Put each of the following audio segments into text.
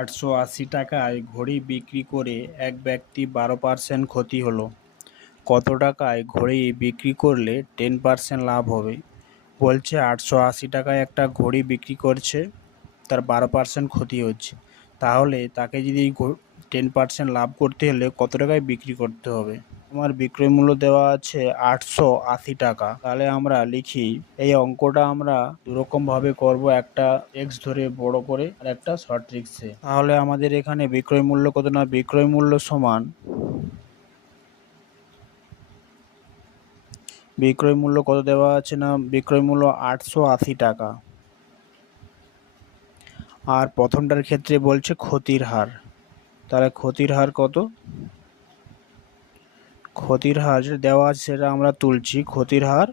880 টাকায় ঘড়ি বিক্রি করে এক ব্যক্তি 12% ক্ষতি হলো। কত টাকায় ঘড়ি বিক্রি করলে 10% লাভ হবে? বলছে 880 টাকায় একটা ঘড়ি বিক্রি করছে, তার 12% ক্ষতি হচ্ছে। তাহলে তাকে যদি 10% লাভ করতে হলে কত টাকায় বিক্রি করতে হবে? আমার বিক্রয় মূল্য দেওয়া আছে 880 টাকা। তাহলে আমরা লিখি, এই অঙ্কটা আমরা দুরকম ভাবে করব, একটা এক্স ধরে বড় করে আর একটা শর্ট ট্রিক্সে। তাহলে আমাদের এখানে বিক্রয় মূল্য কত, না বিক্রয় মূল্য সমান বিক্রয় মূল্য কত দেওয়া আছে, না বিক্রয় মূল্য 880 টাকা। আর প্রথমটার ক্ষেত্রে বলছে ক্ষতির হার। তাহলে ক্ষতির হার কত? ক্ষতির হার যেটা দেওয়া আছে সেটা আমরা তুলছি। ক্ষতির হার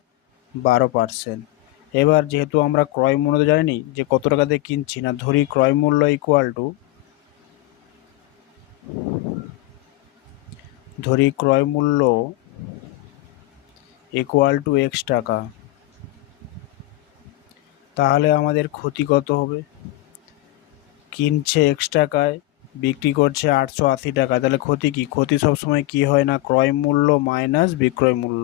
12%। এবার যেহেতু আমরা ক্রয় মূল্য তো জানি যে কত টাকা দিয়ে কিনছি, না ধরি ক্রয় মূল্য ইকুয়াল টু এক্স টাকা। তাহলে আমাদের ক্ষতি কত হবে? কিনছে এক্স টাকায়, বিক্রি করছে 880 টাকা। তাহলে ক্ষতি কি? ক্ষতি সবসময় কি হয়, না ক্রয় মূল্য মাইনাস বিক্রয় মূল্য।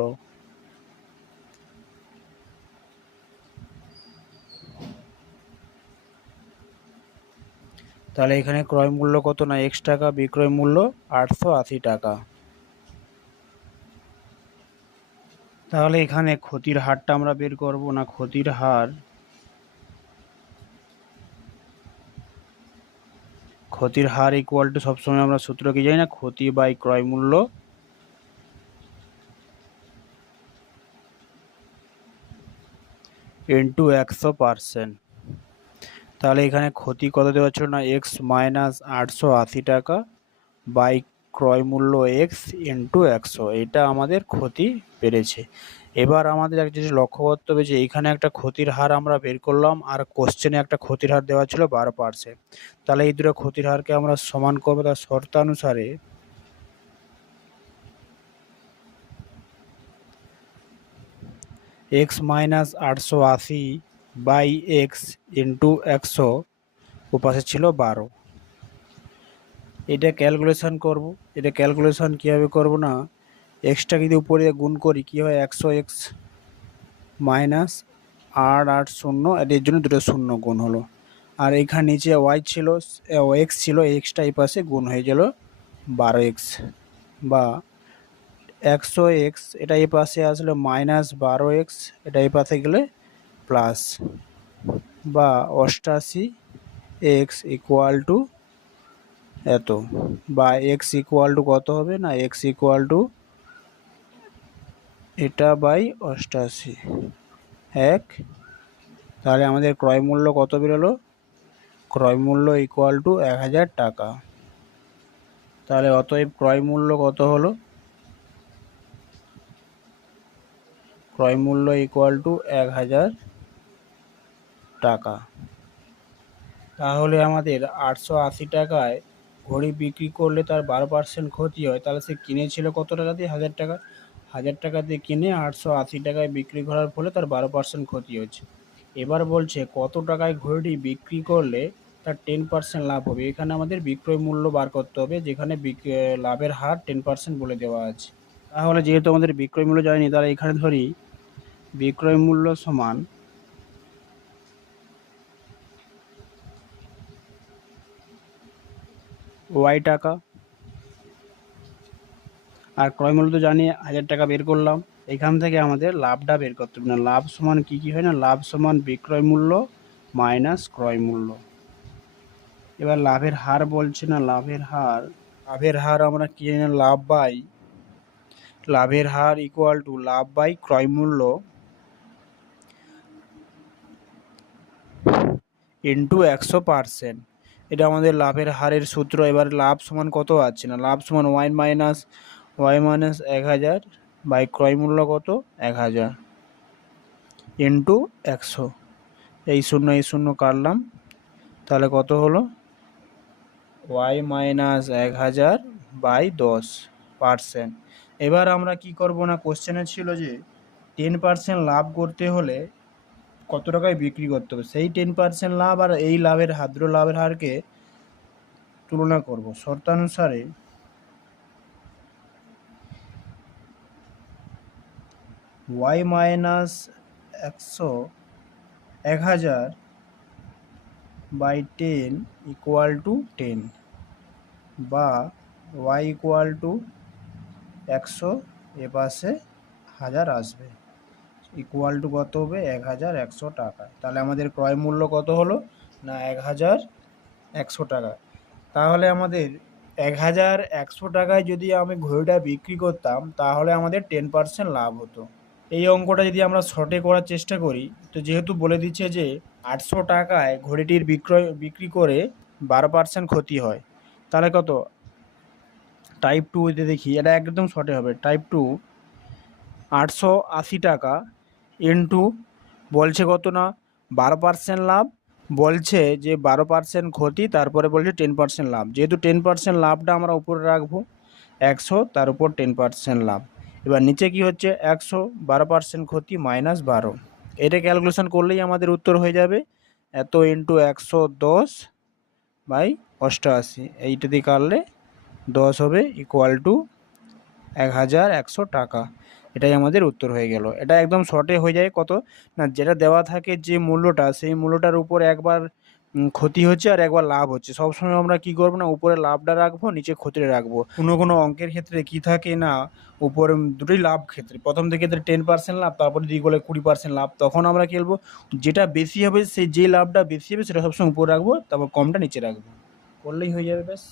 তাহলে এখানে ক্রয় মূল্য কত, না এক্স টাকা, বিক্রয় মূল্য 880 টাকা। তাহলে এখানে ক্ষতির হারটা আমরা বের করব, না ক্ষতির হার ইকুয়াল টু, সবসময় আমরা সূত্র কি জানি, না ক্ষতি বাই ক্রয় মূল্য ইন্টু 100%। তাহলে এখানে ক্ষতি কত দেওয়া ছিল, না এক্স মাইনাস 880 টাকা বাই ক্রয় মূল্য এক্স ইন্টু 100। এটা আমাদের ক্ষতি বেড়েছে। এবার আমাদের এক জিনিস লক্ষ্য করতে হবে যে এইখানে একটা ক্ষতির হার আমরা বের করলাম, আর কোশ্চেনে একটা ক্ষতির হার দেওয়া ছিল 12%। তাহলে এই দুটো ক্ষতির হারকে আমরা সমান করবো তার শর্তানুসারে। X minus 880 by X into 100, ওপাশে ছিল 12। এটা ক্যালকুলেশন করব। এটা ক্যালকুলেশন কীভাবে করব, না এক্সটা যদি উপরে গুণ করি কী হয়, 100x মাইনাস 880, এর জন্য দুটো শূন্য গুণ হলো। আর এখানে নিচে ওয়াই ছিল, এক্স ছিল, এক্সটা এই পাশে গুণ হয়ে গেল 12x, বা 100x এটা এই পাশে আসলে মাইনাস 12x, এটা এই পাশে গেলে প্লাস, বা 88x ইকুয়াল টু এত, বা x ইকুয়াল টু কত হবে, না x ইকুয়াল টু এটা বাই 88 এক। তাহলে আমাদের ক্রয় মূল্য কত বেরোলো? ক্রয় মূল্য ইকুয়াল টু 1000 টাকা। তাহলে অতএব ক্রয় মূল্য কত হলো? ক্রয় মূল্য ইকুয়াল টু 1000 টাকা। তাহলে আমাদের 880 টাকায় ঘড়ি বিক্রি করলে তার 12% ক্ষতি হয়। তাহলে সে কিনেছিল কত টাকা দিয়ে? 1000 টাকা। 1000 টাকা দিয়ে কিনে 880 টাকায় বিক্রি করার ফলে তার 12% ক্ষতি হচ্ছে। এবার বলছে কত টাকায় ঘড়িটি বিক্রি করলে তার 10% লাভ হবে। এখানে আমাদের বিক্রয় মূল্য বার করতে হবে, যেখানে লাভের হার 10% বলে দেওয়া আছে। তাহলে যেহেতু আমাদের বিক্রয় মূল্য জানি, তাহলে এখানে ধরি বিক্রয় মূল্য সমান ওয়াই টাকা, আর ক্রয় মূল্য তো জানি 1000 টাকা বের করলাম। এখান থেকে আমাদের লাভটা বের করতে হবে, না লাভ সমান কি হয়, না লাভ সমান বিক্রয় মূল্য মাইনাস ক্রয় মূল্য। এবার লাভের হার বলছে, না লাভের হার আমরা কি জানি, না লাভের হার ইকুয়াল টু লাভ বাই ক্রয় মূল্য ইন্টু 100%। এটা আমাদের লাভের হারের সূত্র। এবার লাভ সমান কত আছে, না লাভ সমান ওয়াই মাইনাস 1000 বাই ক্রয় মূল্য কত, 1000 ইন্টু 100। এই শূন্য কাটলাম, তাহলে কত হলো? Y minus 1000 by 10%। এবার আমরা কি করব, না কোশ্চেনে ছিল যে 10% লাভ করতে হলে কত টাকায় বিক্রি করতে হবে। সেই 10% লাভ আর এই লাভের হার, দুটো লাভের হারকে তুলনা করব। শর্তানুসারে y minus 1000 by 10 equal to 10, বা y ইকুয়াল টু 100, এপাশে 1000 আসবে, ইকুয়াল টু কত হবে 1100 টাকা। তাহলে আমাদের ক্রয় মূল্য কত হলো না 1100 টাকা। তাহলে আমাদের 1100 টাকায় যদি আমি ঘড়িটা বিক্রি করতাম তাহলে আমাদের 10% লাভ হতো। এই অঙ্কটা যদি আমরা শর্টে করার চেষ্টা করি, তো যেহেতু বলে দিচ্ছে যে 800 টাকায় ঘড়িটির বিক্রি করে 12% ক্ষতি হয়, তাহলে কত, টাইপ 2-তে দেখি, এটা একদম শর্টে হবে। টাইপ 2 880 টাকা ইন্টু বলছে কত না 12% লাভ, বলছে যে 12% ক্ষতি, তারপরে বলছে 10% লাভ। যেহেতু 10% লাভটা আমরা উপরে রাখবো 100, তার উপর 10% লাভ। এবার নিচে কি হচ্ছে 100, 12% ক্ষতি মাইনাস 12, এটা ক্যালকুলেশন করলেই আমাদের উত্তর হয়ে যাবে এত ইন্টু 110 বাই 88, এইটা দিয়ে কাটলে 10 হবে, ইকুয়াল টু 1100 টাকা। এটাই আমাদের উত্তর হয়ে গেল। এটা একদম শর্টে হয়ে যায় কত না, যেটা দেওয়া থাকে যে মূল্যটা, সেই মূল্যটার উপর একবার ক্ষতি হচ্ছে আর একবার লাভ হচ্ছে। সবসময় আমরা কি করবো না, উপরে লাভটা রাখবো, নিচে ক্ষতিটা রাখবো। কোনো কোনো অঙ্কের ক্ষেত্রে কি থাকে না, উপরে দুটোই লাভ ক্ষেত্রে, প্রথম থেকে 10% লাভ, তারপরে দিকে বলে 20% লাভ, তখন আমরা কি বলবো, যেটা বেশি হবে, সেই যে লাভটা বেশি হবে সেটা সবসময় উপরে রাখবো, তারপর কমটা নিচে রাখবো, করলেই হয়ে যাবে ব্যাস।